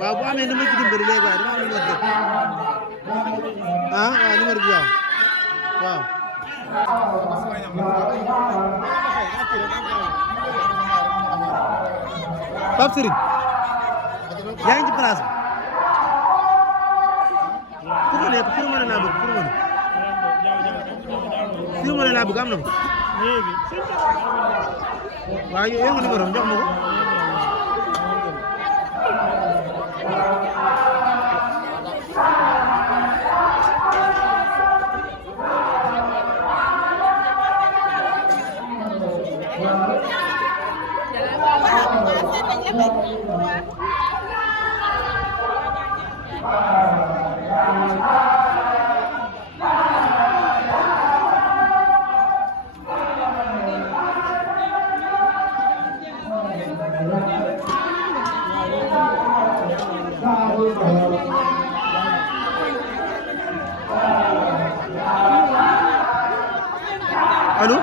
waaw bu amee na ma ci dimbali léegi waaye dama am lu ma def ah waaw numéro bi waaw waaw Pape Serigne yaa ngi ci place bi pour nekk pour mën laa bëgg pour mën laa bëgg am na ko waaw yor nga numéro jox ma ko allo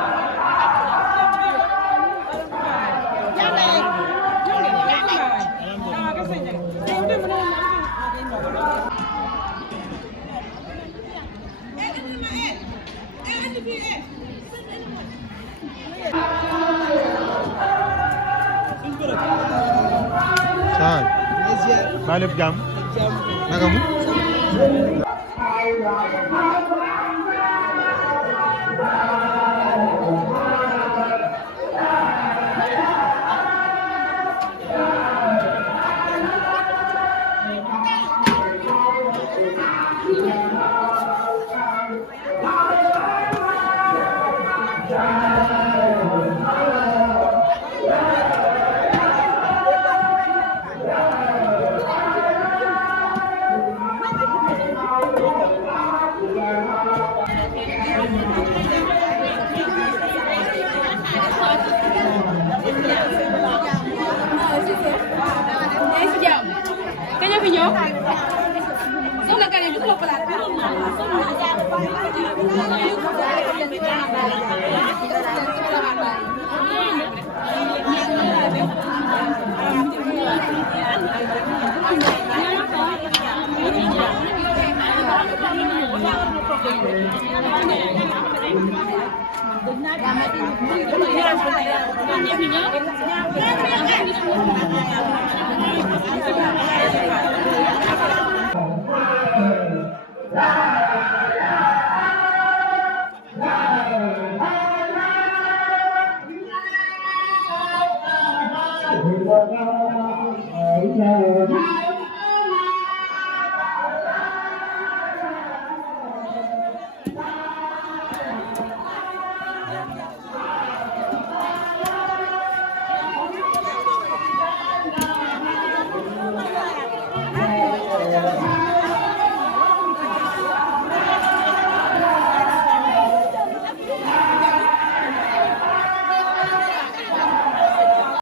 Saal maa lépp jàmm naka mu Thank you.